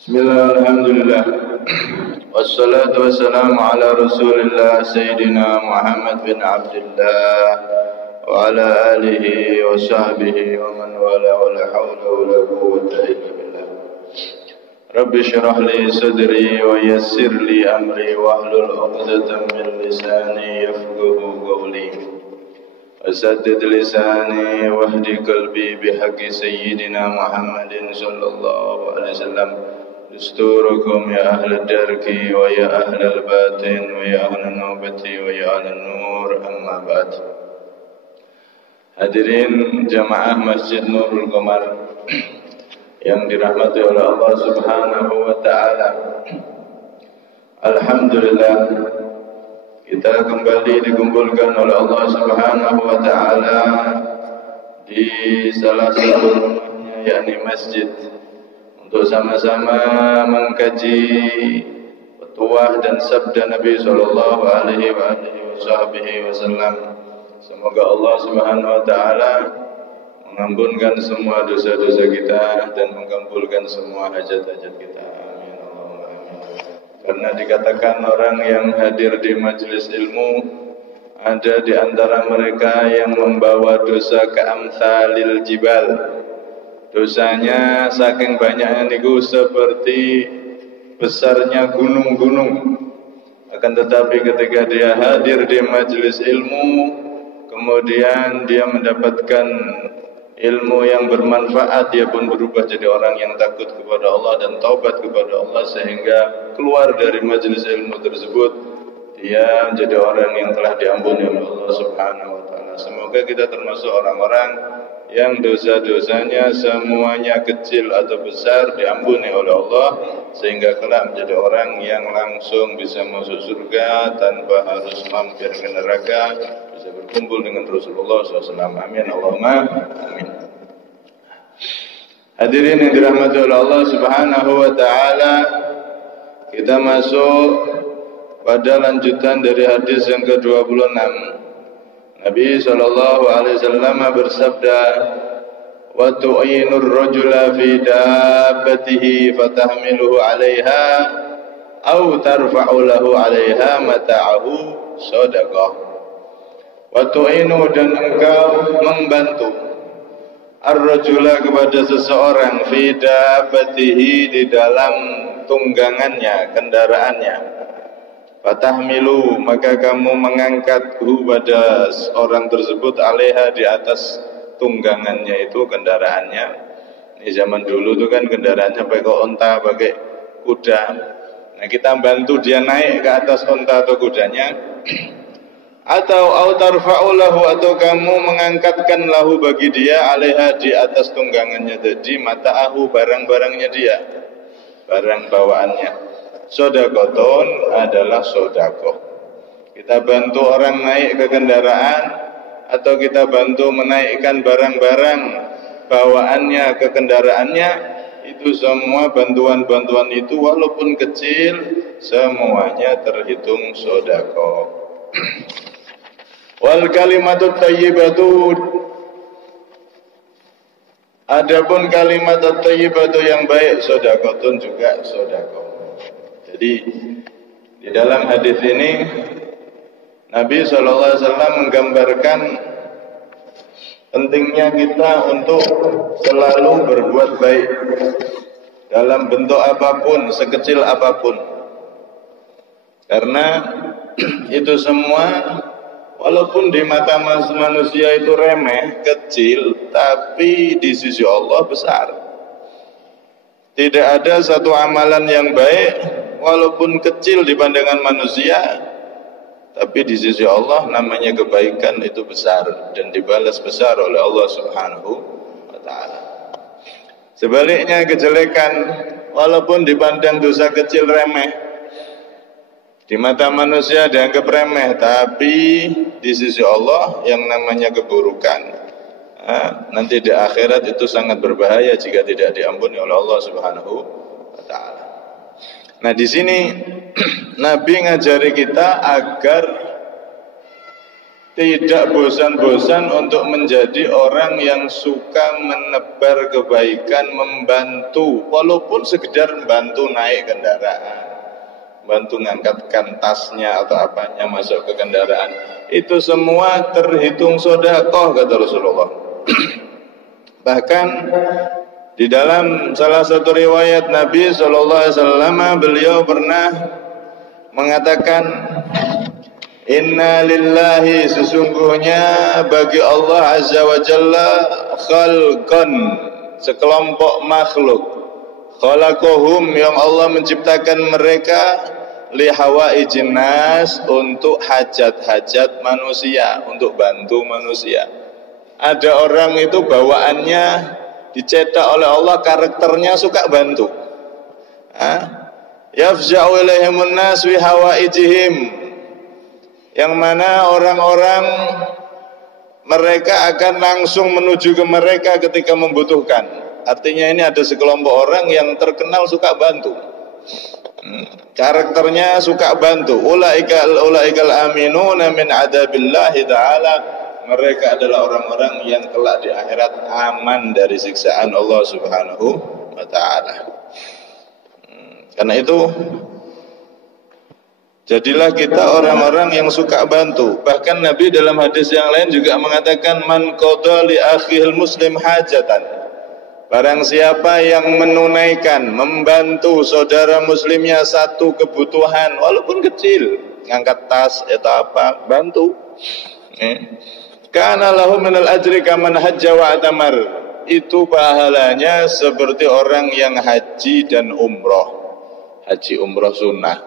Bismillah, alhamdulillah. Wassalatu wassalamu ala rasulillah Sayyidina Muhammad bin Abdullah wa ala alihi wa sahbihi wa man wala wa la hawla wa la quwwata illa billah. Rabbi syrah li sadri wa yassir li amri wa hlul 'uqdatam min lisani yafqahu qawli. وسدد لساني واهد قلبي بحق سيدنا محمد صلى الله عليه وسلم دستوركم يا أهل الدرك ويا أهل الباطن ويا أهل النوبة ويا أهل النور أما بعد. Hadirin jamaah Masjid Nurul Qamar yang dirahmati oleh Allah Subhanahu wa taala. Alhamdulillah, kita kembali dikumpulkan oleh Allah Subhanahu wa taala di salah satu rumahnya, yakni masjid, untuk sama-sama mengkaji petuah dan sabda Nabi sallallahu alaihi wasallam. Semoga Allah Subhanahu wa taala mengampunkan semua dosa-dosa kita dan mengabulkan semua hajat-hajat kita. Karena dikatakan orang yang hadir di majelis ilmu, ada di antara mereka yang membawa dosa keamsalil jibal. Dosanya saking banyaknya niku seperti besarnya gunung-gunung. Akan tetapi ketika dia hadir di majelis ilmu, kemudian dia mendapatkan ilmu yang bermanfaat, dia pun berubah jadi orang yang takut kepada Allah dan taubat kepada Allah, sehingga keluar dari majelis ilmu tersebut dia menjadi orang yang telah diampuni oleh Allah Subhanahu wa taala. Semoga kita termasuk orang-orang yang dosa-dosanya semuanya kecil atau besar diampuni oleh Allah, sehingga kelak menjadi orang yang langsung bisa masuk surga tanpa harus mampir ke neraka, bisa berkumpul dengan Rasulullah SAW. Amin Allahumma amin. Hadirin yang dirahmati oleh Allah Subhanahu wa taala, kita masuk pada lanjutan dari hadis yang ke-26. Nabi sallallahu alaihi wasallam bersabda, "Wa tu'inur rajula fi dabbatihi fatahmiluhu 'alaiha aw tarfa'u lahu 'alaiha mata'ahu shadaqah." Wa tu'inu, dan engkau membantu ar-rajula, kepada seseorang, fi dabbatihi, di dalam tunggangannya, kendaraannya. Fatahmilu, maka kamu mengangkathu pada orang tersebut, alaiha, di atas tunggangannya itu, kendaraannya. Ini zaman dulu tuh kan kendaraannya pakai onta, pakai kuda. Nah, kita bantu dia naik ke atas onta atau kudanya. Atau autarfa'ulahu, atau kamu mengangkatkan lahu bagi dia, alaiha, di atas tunggangannya tadi, mata'ahu, barang-barangnya dia, barang bawaannya. Sodakoton adalah sodakoh. Kita bantu orang naik ke kendaraan, atau kita bantu menaikkan barang-barang bawaannya ke kendaraannya, itu semua bantuan-bantuan itu walaupun kecil, semuanya terhitung sodakoh. Wal kalimatut thayyibatu, adapun kalimat thayyibatu yang baik, sodakotun juga sodakoh. Jadi di dalam hadis ini Nabi SAW menggambarkan pentingnya kita untuk selalu berbuat baik dalam bentuk apapun, sekecil apapun. Karena itu semua walaupun di mata manusia itu remeh, kecil, tapi di sisi Allah besar. Tidak ada satu amalan yang baik walaupun kecil di pandangan manusia, tapi di sisi Allah namanya kebaikan itu besar dan dibalas besar oleh Allah Subhanahu wa taala. Sebaliknya kejelekan walaupun dipandang dosa kecil remeh, di mata manusia dianggap remeh, tapi di sisi Allah yang namanya keburukan, nanti di akhirat itu sangat berbahaya jika tidak diampuni oleh Allah Subhanahu wa taala. Nah, di sini Nabi ngajari kita agar tidak bosan-bosan untuk menjadi orang yang suka menebar kebaikan, membantu, walaupun sekedar membantu naik kendaraan, bantu ngangkatkan tasnya atau apanya masuk ke kendaraan. Itu semua terhitung sedekah, kata Rasulullah. Bahkan di dalam salah satu riwayat Nabi SAW, beliau pernah mengatakan, inna lillahi, sesungguhnya bagi Allah Azza wa Jalla, khalqan, sekelompok makhluk, khalaqahum, yang Allah menciptakan mereka, lihawaijin nas, untuk hajat-hajat manusia, untuk bantu manusia. Ada orang itu bawaannya dicetak oleh Allah, karakternya suka bantu. Yafja'u ilaihimun nas wi hawaijihim, yang mana orang-orang mereka akan langsung menuju ke mereka ketika membutuhkan. Artinya ini ada sekelompok orang yang terkenal suka bantu. Karakternya suka bantu. Ulaikal aminuna min adabillahi ta'ala. Mereka adalah orang-orang yang kelak di akhirat aman dari siksaan Allah Subhanahu wa ta'ala. Karena itu, jadilah kita orang-orang yang suka bantu. Bahkan Nabi dalam hadis yang lain juga mengatakan, man qada li akhihil muslim hajatan, barang siapa yang menunaikan, membantu saudara muslimnya satu kebutuhan, walaupun kecil, ngangkat tas atau apa, bantu, kana lahu minal ajri kaman hajja wa atamar, itu pahalanya seperti orang yang haji dan umroh, haji umroh sunnah.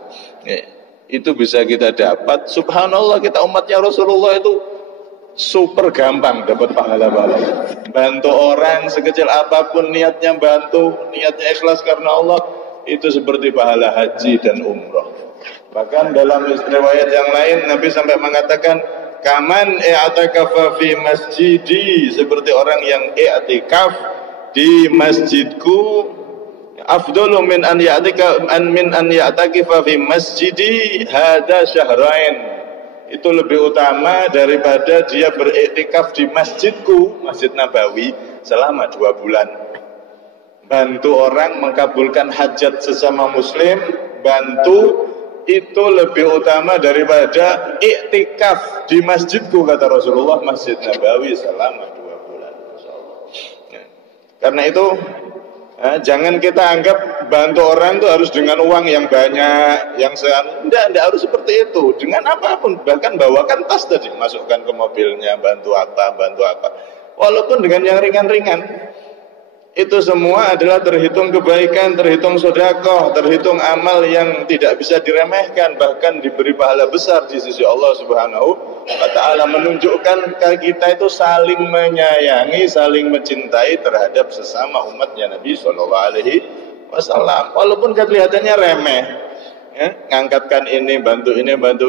Itu bisa kita dapat. Subhanallah, kita umatnya Rasulullah itu super gampang dapat pahala-pahala. Bantu orang sekecil apapun, niatnya bantu, niatnya ikhlas karena Allah, itu seperti pahala haji dan umroh. Bahkan dalam riwayat yang lain Nabi sampai mengatakan, kaman i'takafa fi masjidi, seperti orang yang i'tikaf di masjidku, afdalu min an ya'takifa fi masjidi hada syahrain, itu lebih utama daripada dia beriktikaf di masjidku, Masjid Nabawi, selama 2 bulan. Bantu orang, mengkabulkan hajat sesama muslim, bantu, itu lebih utama daripada iktikaf di masjidku, kata Rasulullah, Masjid Nabawi selama 2 bulan. Karena itu, jangan kita anggap bantu orang itu harus dengan uang yang banyak, yang tidak harus seperti itu. Dengan apapun, bahkan bawakan tas tadi, masukkan ke mobilnya, bantu apa, walaupun dengan yang ringan-ringan. Itu semua adalah terhitung kebaikan, terhitung sedekah, terhitung amal yang tidak bisa diremehkan, bahkan diberi pahala besar di sisi Allah Subhanahu wa ta'ala. Menunjukkan kita itu saling menyayangi, saling mencintai terhadap sesama umatnya Nabi SAW. Walaupun kelihatannya remeh, ngangkatkan ini, bantu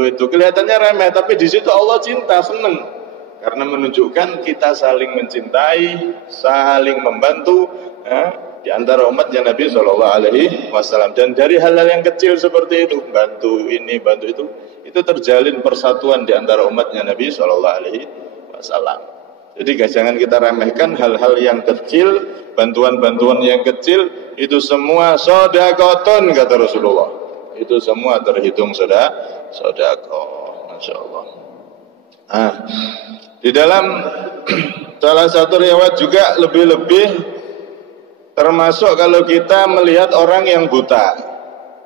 itu, kelihatannya remeh, tapi di situ Allah cinta, senang. Karena menunjukkan kita saling mencintai, saling membantu di antara umatnya Nabi SAW. Dan dari hal-hal yang kecil seperti itu, bantu ini, bantu itu terjalin persatuan di antara umatnya Nabi SAW. Jadi jangan kita remehkan hal-hal yang kecil, bantuan-bantuan yang kecil, itu semua shadaqatun, kata Rasulullah. Itu semua terhitung sedekah. Masya Allah. Di dalam salah satu riwayat juga lebih-lebih, termasuk kalau kita melihat orang yang buta,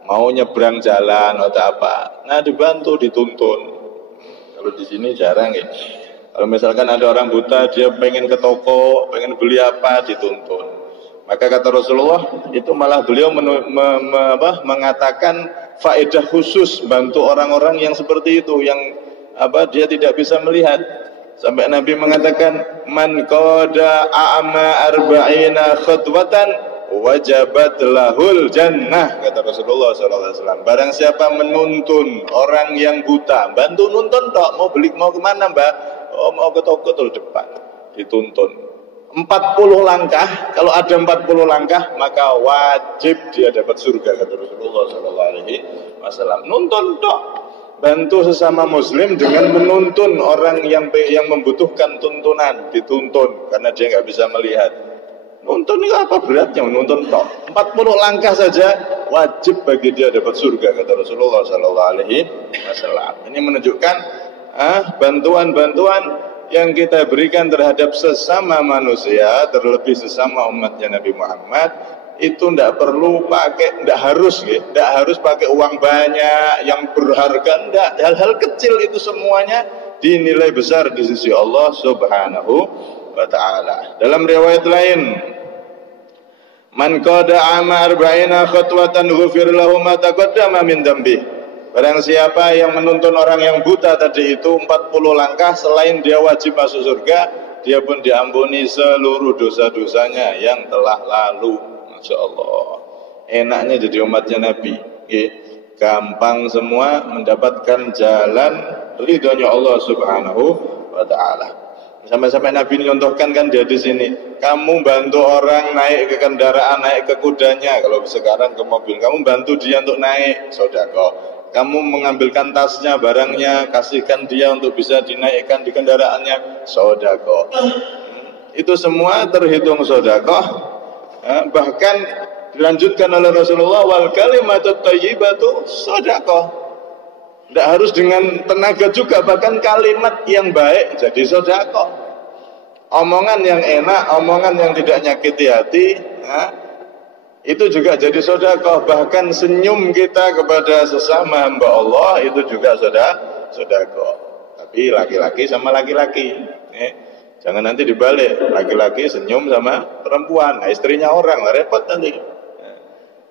mau nyebrang jalan atau apa, nah dibantu, dituntun. Kalau di sini jarang ya. Kalau misalkan ada orang buta, dia pengen ke toko, pengen beli apa, dituntun. Maka kata Rasulullah, itu malah beliau mengatakan faedah khusus bantu orang-orang yang seperti itu, yang dia tidak bisa melihat. Sampai Nabi mengatakan, man qada a'ma arba'ina khutwatan wajabat lahul jannah, kata Rasulullah SAW. Barang siapa menuntun orang yang buta, bantu nuntun tok, mau kemana mbak? Oh, mau ke toko tuh depan, dituntun 40 langkah. Kalau ada 40 langkah, maka wajib dia dapat surga, kata Rasulullah SAW. Nuntun tok. bantu sesama muslim dengan menuntun orang yang membutuhkan tuntunan, dituntun karena dia nggak bisa melihat. Nuntun itu apa beratnya? Menuntun tok. 40 langkah saja wajib bagi dia dapat surga, kata Rasulullah sallallahu alaihi wasallam. Ini menunjukkan bantuan-bantuan yang kita berikan terhadap sesama manusia, terlebih sesama umatnya Nabi Muhammad, itu tidak perlu pakai, tidak harus pakai uang banyak yang berharga, tidak. Hal-hal kecil itu semuanya dinilai besar di sisi Allah Subhanahu wa ta'ala. Dalam riwayat lain, man qada ama arba'ina khatwatan ghufir lahu ma taqaddama min dzambi. Barang siapa yang menuntun orang yang buta tadi itu 40 langkah, selain dia wajib masuk surga, dia pun diampuni seluruh dosa-dosanya yang telah lalu. Masya Allah, enaknya jadi umatnya Nabi, gampang semua mendapatkan jalan ridhonya Allah Subhanahu wa ta'ala. Sampai-sampai Nabi nyontohkan kan dia di sini, kamu bantu orang naik ke kendaraan, naik ke kudanya, kalau sekarang ke mobil, kamu bantu dia untuk naik, sedekah. Kamu mengambilkan tasnya, barangnya, kasihkan dia untuk bisa dinaikkan di kendaraannya, sedekah. Itu semua terhitung sedekah. Bahkan dilanjutkan oleh Rasulullah, wal kalimatut thayyibatu sedekah. Tidak harus dengan tenaga juga, bahkan kalimat yang baik jadi sedekah. Omongan yang enak, omongan yang tidak nyakiti hati, itu juga jadi sedekah. Bahkan senyum kita kepada sesama hamba Allah itu juga sedekah. Tapi laki-laki sama laki-laki, jangan nanti dibalik, laki-laki senyum sama perempuan, istrinya orang, repot nanti.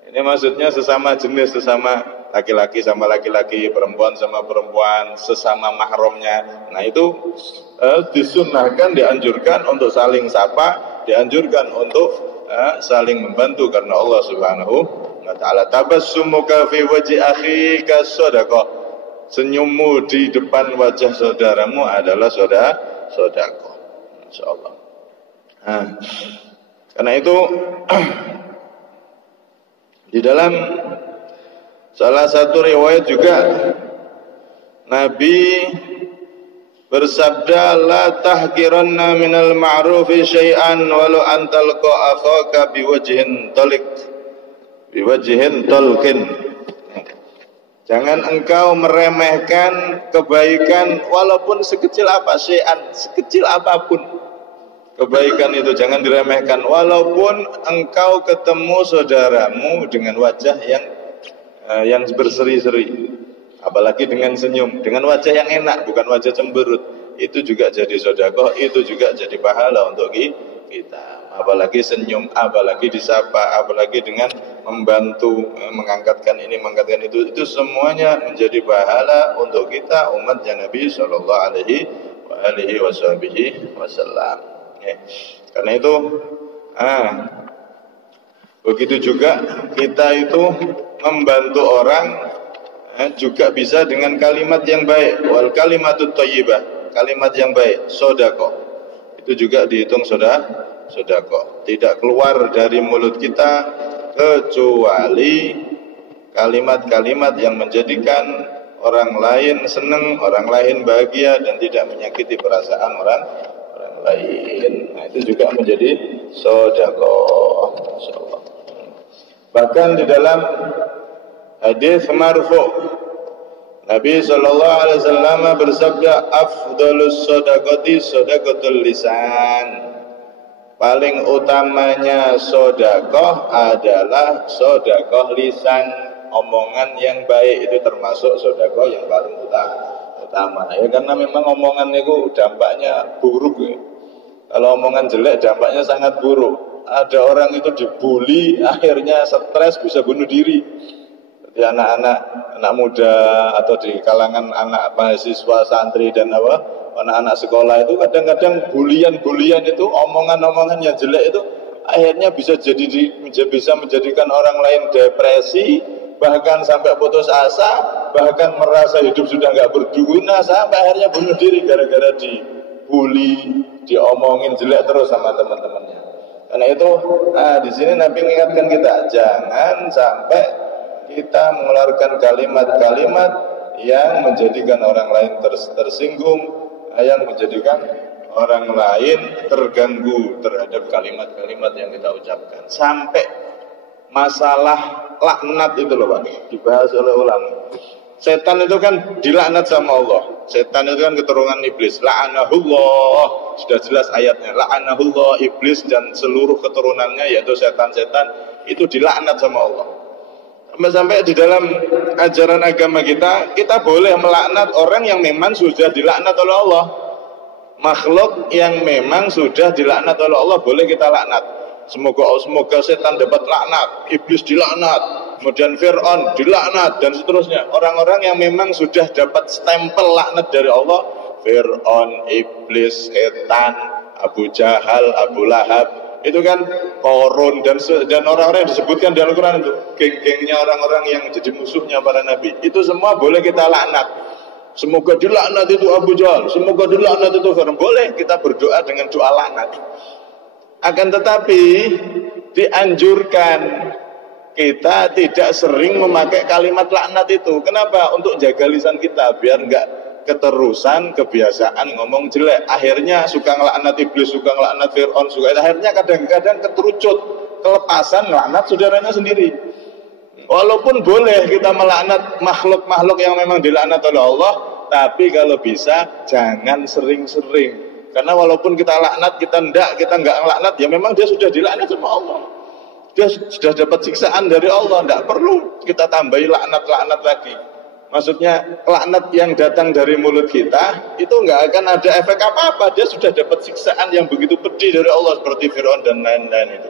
Ini maksudnya sesama jenis, sesama laki-laki sama laki-laki, perempuan sama perempuan, sesama mahramnya. Nah itu disunnahkan, dianjurkan untuk saling sapa, dianjurkan untuk saling membantu karena Allah Subhanahu wa ta'ala. Tabassumuka fi wajhi akhika shadaqah. Senyummu di depan wajah saudaramu adalah sedekah. Insyaallah. Karena itu di dalam salah satu riwayat juga Nabi bersabda, la tahqiranna minal ma'rufi syai'an walau antal akhaka biwajhin talqin. Jangan engkau meremehkan kebaikan walaupun sekecil apa, syai'an, sekecil apapun kebaikan itu jangan diremehkan, walaupun engkau ketemu saudaramu dengan wajah yang berseri-seri, apalagi dengan senyum, dengan wajah yang enak, bukan wajah cemberut, itu juga jadi sedekah, itu juga jadi pahala untuk kita. Apalagi senyum, apalagi disapa, apalagi dengan membantu, mengangkatkan ini, mengangkatkan itu semuanya menjadi pahala untuk kita umatnya Nabi Sallallahu Alaihi Wasallam. Karena itu begitu juga kita itu membantu orang juga bisa dengan kalimat yang baik. Wal kalimatut thayyibah, kalimat yang baik, sedekah. Itu juga dihitung sedekah. Tidak keluar dari mulut kita kecuali kalimat-kalimat yang menjadikan orang lain senang, orang lain bahagia dan tidak menyakiti perasaan orang lain. Nah, itu juga menjadi sedekah, insyaallah. Bahkan di dalam hadis marfu, Nabi sallallahu alaihi wasallam bersabda, afdhalus shadaqati shadaqatul lisan. Paling utamanya sedekah adalah sedekah lisan, omongan yang baik itu termasuk sedekah yang paling utama. Ya karena memang omongan itu dampaknya buruk ya. Kalau omongan jelek dampaknya sangat buruk. Ada orang itu dibully, akhirnya stres, bisa bunuh diri. Seperti anak muda atau di kalangan anak mahasiswa, santri dan anak-anak sekolah itu kadang-kadang bulian itu, omongan-omongan yang jelek itu akhirnya bisa menjadikan orang lain depresi, bahkan sampai putus asa, bahkan merasa hidup sudah nggak berguna, sampai akhirnya bunuh diri gara-gara dibully, diomongin jelek terus sama teman-temannya. Karena itu, di sini Nabi mengingatkan kita, jangan sampai kita mengeluarkan kalimat-kalimat yang menjadikan orang lain tersinggung, yang menjadikan orang lain terganggu terhadap kalimat-kalimat yang kita ucapkan. Sampai masalah laknat itu loh Pak, dibahas oleh ulama. Setan itu kan dilaknat sama Allah. Setan itu kan keturunan iblis. La'anahullah, sudah jelas ayatnya. La'anahullah, iblis dan seluruh keturunannya yaitu setan-setan itu dilaknat sama Allah. Sampai di dalam ajaran agama kita boleh melaknat orang yang memang sudah dilaknat oleh Allah. Makhluk yang memang sudah dilaknat oleh Allah boleh kita laknat. Semoga setan dapat laknat, iblis dilaknat, kemudian Fir'aun dilaknat dan seterusnya. Orang-orang yang memang sudah dapat stempel laknat dari Allah, Fir'aun, iblis, setan, Abu Jahal, Abu Lahab, itu kan Korun dan orang-orang yang disebutkan di Al-Quran itu, geng-gengnya orang-orang yang jadi musuhnya para nabi, itu semua boleh kita laknat. Semoga dilaknat itu Abu Jahal, semoga dilaknat itu Fir'aun. Boleh kita berdoa dengan doa laknat. Akan tetapi dianjurkan kita tidak sering memakai kalimat laknat itu. Kenapa? Untuk jaga lisan kita biar enggak keterusan kebiasaan ngomong jelek. Akhirnya suka ngelaknat iblis, suka ngelaknat Fir'aun, akhirnya kadang-kadang keterucut, kelepasan ngelaknat saudaranya sendiri. Walaupun boleh kita melaknat makhluk-makhluk yang memang dilaknat oleh Allah, tapi kalau bisa jangan sering-sering. Karena walaupun kita laknat, kita enggak ngelaknat, ya memang dia sudah dilaknat sama Allah. Dia sudah dapat siksaan dari Allah, enggak perlu kita tambahi laknat-laknat lagi. Maksudnya laknat yang datang dari mulut kita itu enggak akan ada efek apa-apa. Dia sudah dapat siksaan yang begitu pedih dari Allah seperti Fir'aun dan lain-lain itu.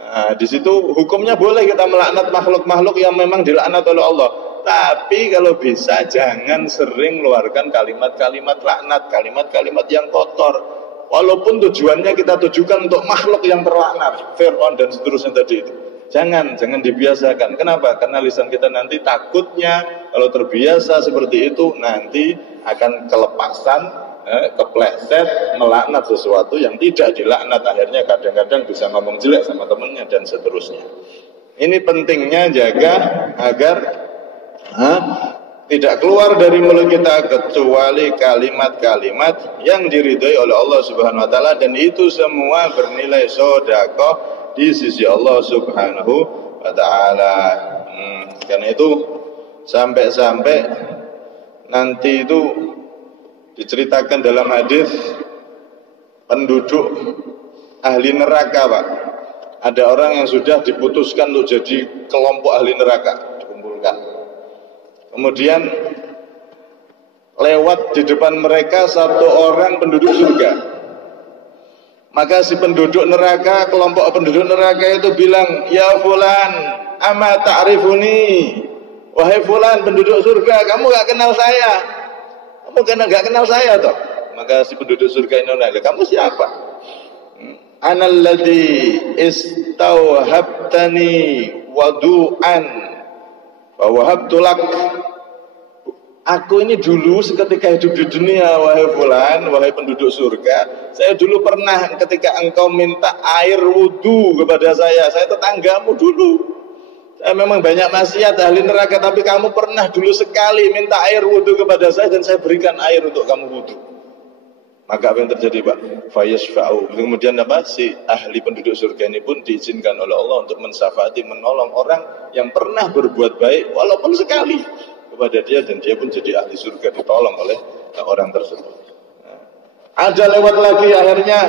Nah, di situ hukumnya boleh kita melaknat makhluk-makhluk yang memang dilaknat oleh Allah. Tapi kalau bisa jangan sering mengeluarkan kalimat-kalimat laknat, kalimat-kalimat yang kotor. Walaupun tujuannya kita tujukan untuk makhluk yang terlaknat, Fir'aun dan seterusnya tadi itu. Jangan dibiasakan. Kenapa? Karena lisan kita nanti takutnya kalau terbiasa seperti itu nanti akan kelepasan, kepleset melaknat sesuatu yang tidak dilaknat. Akhirnya kadang-kadang bisa ngomong jelek sama temannya dan seterusnya. Ini pentingnya jaga agar tidak keluar dari mulut kita kecuali kalimat-kalimat yang diridhai oleh Allah Subhanahu wa taala, dan itu semua bernilai sedekah di sisi Allah Subhanahu wa taala. Karena itu sampai-sampai nanti itu diceritakan dalam hadis penduduk ahli neraka, Pak. Ada orang yang sudah diputuskan untuk jadi kelompok ahli neraka, dikumpulkan. Kemudian lewat di depan mereka satu orang penduduk surga. Maka si penduduk neraka, kelompok penduduk neraka itu bilang, "Ya fulan, ama ta'rifuni?" Wahai fulan penduduk surga, kamu gak kenal saya. Kamu gak kenal saya toh? Maka si penduduk surga ini nanya, "Kamu siapa?" "Anal ladzi istauhabtani wadu'an wahabtulak." Aku ini dulu seketika hidup di dunia, wahai fulan, wahai penduduk surga, saya dulu pernah ketika engkau minta air wudu kepada saya tetanggamu dulu. Saya memang banyak maksiat ahli neraka, tapi kamu pernah dulu sekali minta air wudu kepada saya dan saya berikan air untuk kamu wudu. Maka apa yang terjadi, Pak? Fayashfa'u. Kemudian apa? Si ahli penduduk surga ini pun diizinkan oleh Allah untuk mensyafaati, menolong orang yang pernah berbuat baik walaupun sekali kepada dia, dan dia pun jadi ahli surga, ditolong oleh orang tersebut. Ada lewat lagi akhirnya,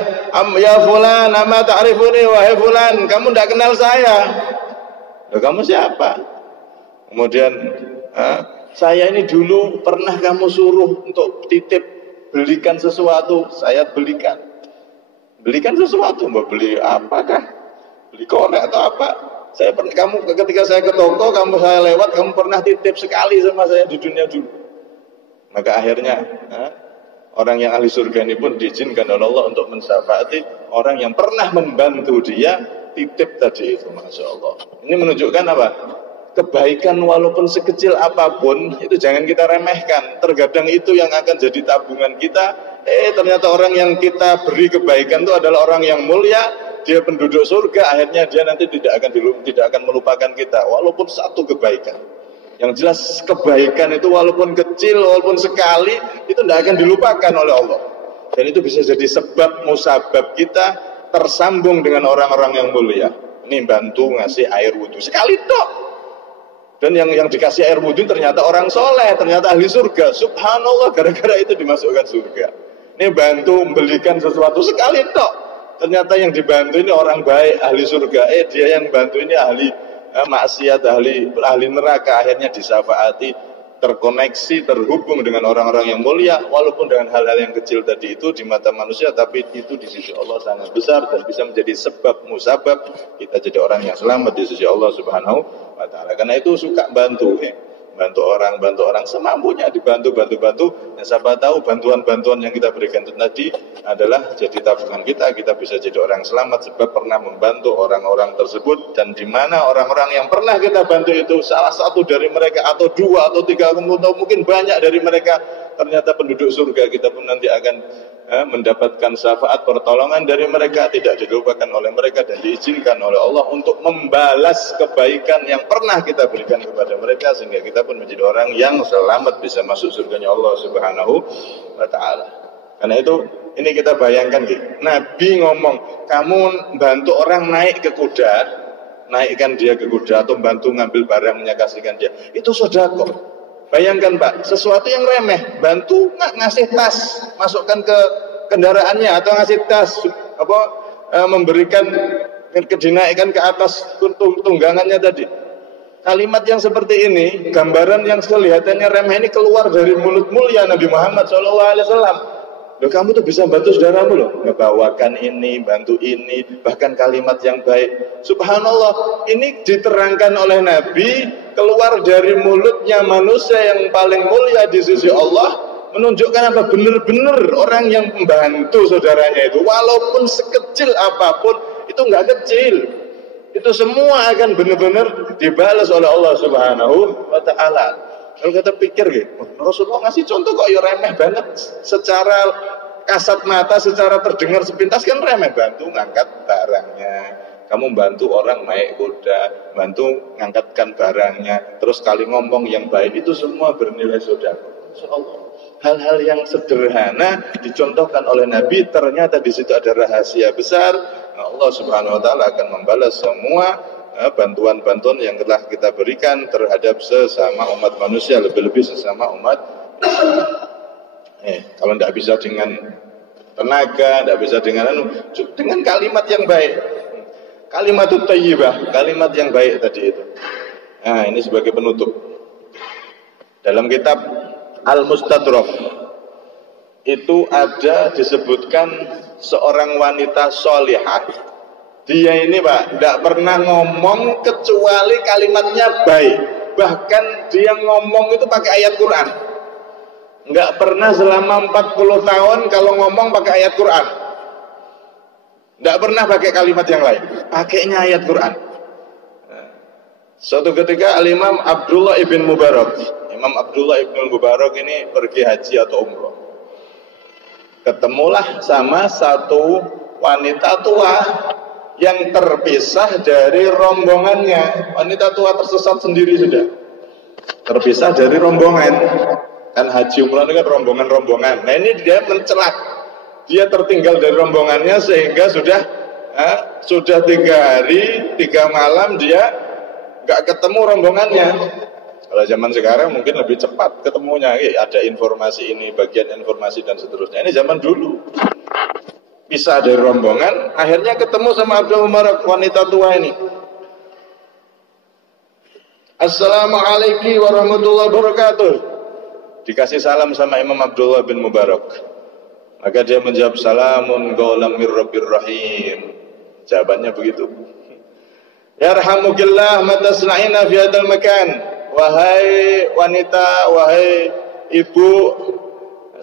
"Ya fulan, ama ta'rifuni?" Wahai fulan, kamu tidak kenal saya. Kamu siapa? Kemudian, "Saya ini dulu pernah kamu suruh untuk titip belikan sesuatu, saya belikan." Belikan sesuatu, mau beli apakah? Beli korek atau apa? Kamu ketika saya ke toko, saya lewat, kamu pernah titip sekali sama saya di dunia dulu. Maka akhirnya orang yang ahli surga ini pun diizinkan oleh Allah untuk mensyafaati orang yang pernah membantu dia titip tadi itu. Masya Allah. Ini menunjukkan apa? Kebaikan walaupun sekecil apapun itu jangan kita remehkan. Terkadang itu yang akan jadi tabungan kita. Ternyata orang yang kita beri kebaikan itu adalah orang yang mulia, dia penduduk surga, akhirnya dia nanti tidak akan melupakan kita walaupun satu kebaikan. Yang jelas kebaikan itu walaupun kecil, walaupun sekali, itu tidak akan dilupakan oleh Allah. Dan itu bisa jadi sebab musabab kita tersambung dengan orang-orang yang mulia. Ini bantu ngasih air wudhu sekali tok. Dan yang dikasih air wudhu ternyata orang soleh, ternyata ahli surga. Subhanallah, gara-gara itu dimasukkan surga. Ini bantu membelikan sesuatu sekali tok. Ternyata yang dibantu ini orang baik, ahli surga. Dia yang bantu ini ahli maksiat, ahli neraka. Akhirnya disafaati, terkoneksi, terhubung dengan orang-orang yang mulia, walaupun dengan hal-hal yang kecil tadi itu di mata manusia, tapi itu di sisi Allah sangat besar dan bisa menjadi sebab musabab kita jadi orang yang selamat di sisi Allah Subhanahu wa taala. Karena itu suka bantu orang semampunya, dibantu. Ya, siapa tahu bantuan-bantuan yang kita berikan itu tadi adalah jadi tabungan kita bisa jadi orang selamat sebab pernah membantu orang-orang tersebut. Dan di mana orang-orang yang pernah kita bantu itu salah satu dari mereka atau dua atau tiga atau mungkin banyak dari mereka ternyata penduduk surga, kita pun nanti akan mendapatkan syafaat pertolongan dari mereka, tidak dilupakan oleh mereka dan diizinkan oleh Allah untuk membalas kebaikan yang pernah kita berikan kepada mereka, sehingga kita pun menjadi orang yang selamat bisa masuk surganya Allah Subhanahu wa taala. Karena itu ini kita bayangkan gitu. Nabi ngomong, kamu bantu orang naik ke kuda, naikkan dia ke kuda atau bantu ngambil barangnya kasihkan dia, itu sedekah. Bayangkan Pak, sesuatu yang remeh, bantu ngasih tas, masukkan ke kendaraannya atau ngasih tas, memberikan dinaikkan ke atas tunggangannya tadi. Kalimat yang seperti ini, gambaran yang kelihatannya remeh ini keluar dari mulut mulia Nabi Muhammad SAW. Loh, kamu tuh bisa bantu saudaramu loh, ngebawakan ini, bantu ini, bahkan kalimat yang baik. Subhanallah, ini diterangkan oleh Nabi, keluar dari mulutnya manusia yang paling mulia di sisi Allah, menunjukkan apa? Benar-benar orang yang membantu saudaranya itu, walaupun sekecil apapun, itu nggak kecil. Itu semua akan benar-benar dibalas oleh Allah Subhanahu wa ta'ala. Kalau kita pikir gitu, Rasulullah ngasih contoh kok ya remeh banget, secara kasat mata, secara terdengar sepintas kan remeh, bantu ngangkat barangnya. Kamu bantu orang naik kuda, bantu ngangkatkan barangnya, terus kali ngomong yang baik, itu semua bernilai sedekah. Insyaallah. Hal-hal yang sederhana dicontohkan oleh Nabi, ternyata di situ ada rahasia besar. Allah Subhanahu wa taala akan membalas semua bantuan-bantuan yang telah kita berikan terhadap sesama umat manusia, lebih-lebih sesama umat kalau tidak bisa dengan tenaga, tidak bisa dengan kalimat yang baik, kalimatut thayyibah, kalimat yang baik tadi itu. Nah, ini sebagai penutup. Dalam kitab Al-Mustadrak itu ada disebutkan seorang wanita sholihah. Dia ini Pak, tidak pernah ngomong kecuali kalimatnya baik. Bahkan dia ngomong itu pakai ayat Quran. Nggak pernah selama 40 tahun kalau ngomong pakai ayat Quran. Nggak pernah pakai kalimat yang lain, pakainya ayat Quran. Suatu ketika Al-Imam Abdullah ibn Mubarak, Imam Abdullah ibn Mubarak ini pergi haji atau umroh. Ketemulah sama satu wanita tua yang terpisah dari rombongannya. Wanita tua tersesat sendiri sudah, terpisah dari rombongan. Kan haji umrah itu kan rombongan-rombongan. Nah ini dia mencelak, dia tertinggal dari rombongannya sehingga sudah 3 hari 3 malam dia nggak ketemu rombongannya. Kalau zaman sekarang mungkin lebih cepat ketemunya, ada informasi ini, bagian informasi dan seterusnya. Ini zaman dulu. Pisah dari rombongan, akhirnya ketemu sama Abdul Mubarak, wanita tua ini. Assalamualaikum warahmatullahi wabarakatuh. Dikasih salam sama Imam Abdullah bin Mubarak. Maka dia menjawab, salamun qaulam mir rabbir rahim. Jawabannya begitu. Yarhamukillah matasna'ina fi hadzal makan. Wahai wanita, wahai ibu,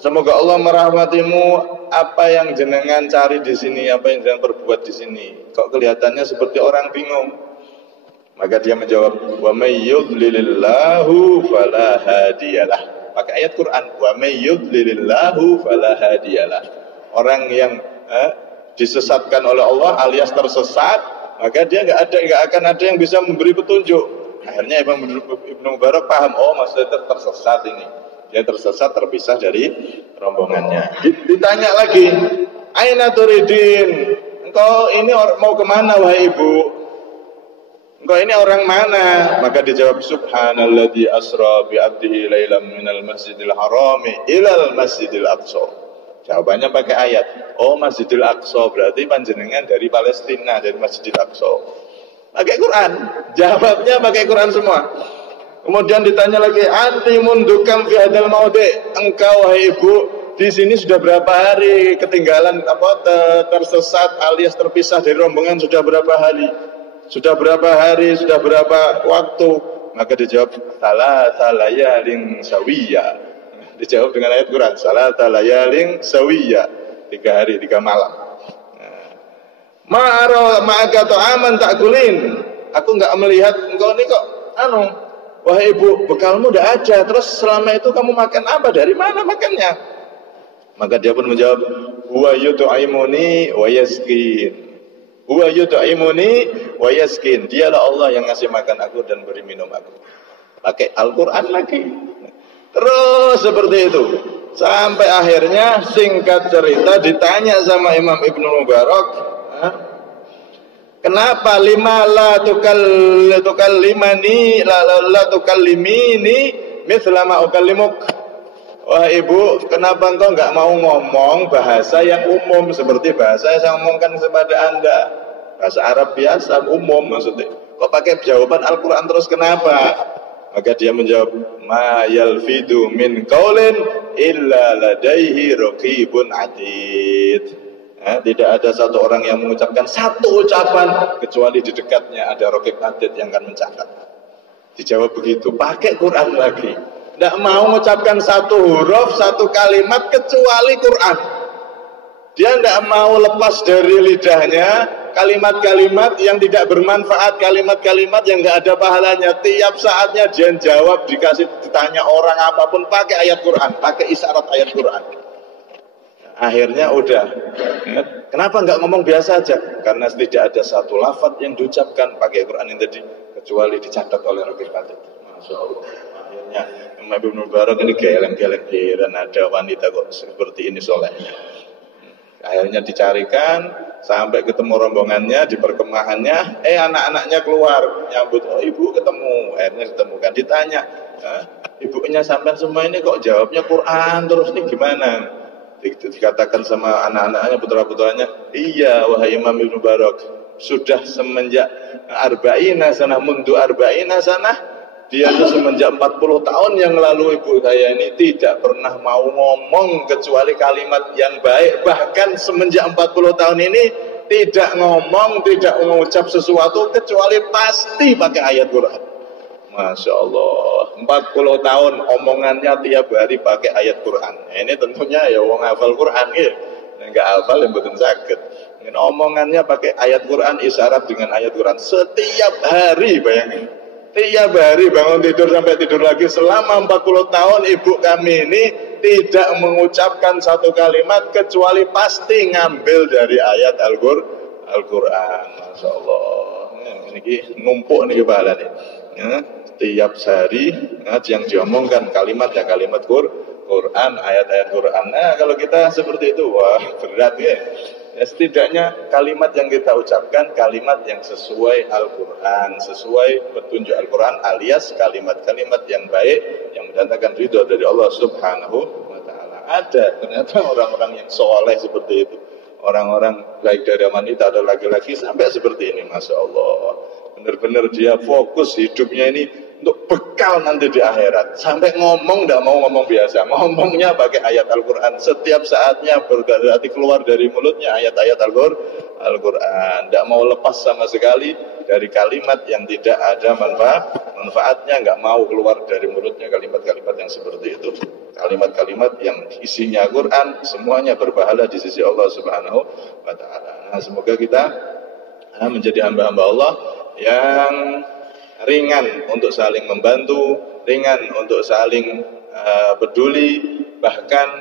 semoga Allah merahmatimu. Apa yang jenengan cari di sini, apa yang jenengan perbuat di sini? Kok kelihatannya seperti orang bingung? Maka dia menjawab, wa may yudlilillahu fala hadiyalah. Pakai ayat Quran, wa may yudlilillahu fala hadiyalah. Orang yang disesatkan oleh Allah alias tersesat, maka dia nggak akan ada yang bisa memberi petunjuk. Akhirnya Ibnu Mubarak paham, oh maksudnya tersesat ini. Dia tersesat, terpisah dari rombongannya. Ditanya lagi, aina turidin? Engkau ini mau kemana wahai ibu? Engkau ini orang mana? Maka dijawab, subhanalladzi asra bi 'abdihi lailan minal masjidil harami ilal masjidil aqsa. Jawabannya pakai ayat. Oh, Masjidil Aqsa berarti panjenengan dari Palestina, dari Masjidil Aqsa. Pakai Quran. Jawabnya pakai Quran semua. Kemudian ditanya lagi, anti mundukam fi hadzal maudi? Engkau wahai ibu di sini sudah berapa hari ketinggalan tersesat alias terpisah dari rombongan sudah berapa hari? Sudah berapa hari? Sudah berapa waktu? Maka dijawab salah layalin sawiyya. Dijawab dengan ayat Quran, salata layalin sawiyya, 3 hari 3 malam. Ma'aka ta'aman ta'kulin. Aku enggak melihat engkau ini kok wahai ibu, bekalmu udah ada. Terus selama itu kamu makan apa? Dari mana makannya? Maka dia pun menjawab, huwa yut'imuni wa yasqin. Huwa yut'imuni wa yasqin. Dialah Allah yang ngasih makan aku dan beri minum aku. Pakai Al-Qur'an lagi. Terus seperti itu. Sampai akhirnya singkat cerita ditanya sama Imam Ibnu Mubarak, kenapa lima la tukallimani la tukallimini mithla ma ukallimuk? Wah ibu, kenapa engkau enggak mau ngomong bahasa yang umum seperti bahasa yang saya ngomongkan kepada anda? Bahasa Arab biasa umum maksudnya. Kok pakai jawaban Al-Qur'an terus kenapa? Maka dia menjawab, ma yalfidu min qaulin illa ladaihi raqibun atid. Tidak ada satu orang yang mengucapkan satu ucapan kecuali di dekatnya ada raqib atid yang akan mencatat. Dijawab begitu, pakai Quran lagi. Tidak mau mengucapkan satu huruf, satu kalimat kecuali Quran. Dia tidak mau lepas dari lidahnya kalimat-kalimat yang tidak bermanfaat, kalimat-kalimat yang nggak ada pahalanya. Tiap saatnya dia jawab, ditanya orang apapun pakai ayat Quran, pakai isyarat ayat Quran. Akhirnya udah. Kenapa nggak ngomong biasa aja? Karena tidak ada satu lafaz yang diucapkan pakai Quran yang tadi kecuali dicatat oleh Raqib Atid. Masya Allah. Akhirnya Imam Ibnu Mubarak ini geleng-geleng dan ada wanita kok seperti ini solehnya. Akhirnya dicarikan sampai ketemu rombongannya di perkemahannya, anak-anaknya keluar nyambut, oh ibu ketemu. Akhirnya ditemukan, ditanya, ibunya sampai semua ini kok jawabnya Quran terus nih gimana? Dikatakan sama anak-anaknya, putra-putranya, iya wahai Imam Ibnu Mubarak, sudah semenjak arba'ina sanah mundu arba'ina sanah, dia itu semenjak 40 tahun yang lalu ibu saya ini tidak pernah mau ngomong kecuali kalimat yang baik. Bahkan semenjak 40 tahun ini tidak ngomong, tidak mengucap sesuatu kecuali pasti pakai ayat Quran. Masya Allah, 40 tahun omongannya tiap hari pakai ayat Quran. Ini tentunya ya wong hafal Quran ya. Enggak hafal yang betul sakit. Omongannya pakai ayat Quran, isyarat dengan ayat Quran setiap hari, bayangin. Tiap hari bangun tidur sampai tidur lagi selama 40 tahun ibu kami ini tidak mengucapkan satu kalimat kecuali pasti ngambil dari ayat Al-Quran. Masya Allah. Ini numpuk nih kepala nih. Tiap hari yang diomongkan kalimat ya kalimat Quran, ayat-ayat Quran. Nah kalau kita seperti itu, wah berat ya. Ya, setidaknya kalimat yang kita ucapkan kalimat yang sesuai Al-Quran, sesuai petunjuk Al-Quran, alias kalimat-kalimat yang baik yang mendatangkan ridho dari Allah Subhanahu wa Ta'ala. Ada ternyata orang-orang yang soleh seperti itu, orang-orang baik dari wanita atau laki-laki sampai seperti ini. Masya Allah, benar-benar dia fokus hidupnya ini untuk bekal nanti di akhirat. Sampai ngomong tidak mau ngomong biasa, ngomongnya pakai ayat Al-Quran. Setiap saatnya berarti keluar dari mulutnya ayat-ayat Al-Quran. Tidak mau lepas sama sekali dari kalimat yang tidak ada manfaatnya. Tidak mau keluar dari mulutnya kalimat-kalimat yang seperti itu. Kalimat-kalimat yang isinya Quran, semuanya berpahala di sisi Allah Subhanahu wa Ta'ala. Nah, semoga kita menjadi hamba-hamba Allah yang ringan untuk saling membantu, ringan untuk saling peduli, bahkan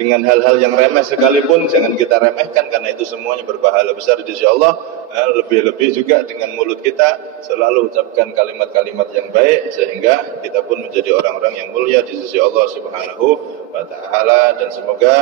dengan hal-hal yang remeh sekalipun jangan kita remehkan karena itu semuanya berpahala besar di sisi Allah. lebih-lebih juga dengan mulut kita selalu ucapkan kalimat-kalimat yang baik, sehingga kita pun menjadi orang-orang yang mulia di sisi Allah Subhanahu wa Ta'ala. Dan semoga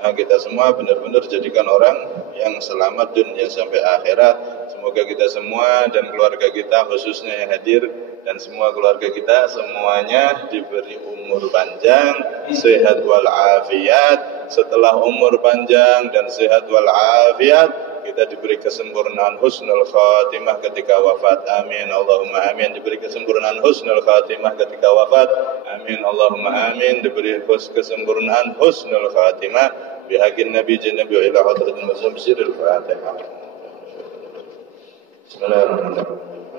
kita semua benar-benar jadikan orang yang selamat dunia sampai akhirat. Semoga kita semua dan keluarga kita khususnya yang hadir dan semua keluarga kita semuanya diberi umur panjang, sehat walafiat. Setelah umur panjang dan sehat walafiat, kita diberi kesempurnaan husnul khatimah ketika wafat. Amin Allahumma amin. Diberi kesempurnaan husnul khatimah ketika wafat. Amin Allahumma amin. Diberi kesempurnaan husnul khatimah bihaqqin nabi janabi wa ila hadratil mazlum sirril fatihah. Bismillahirrahmanirrahim.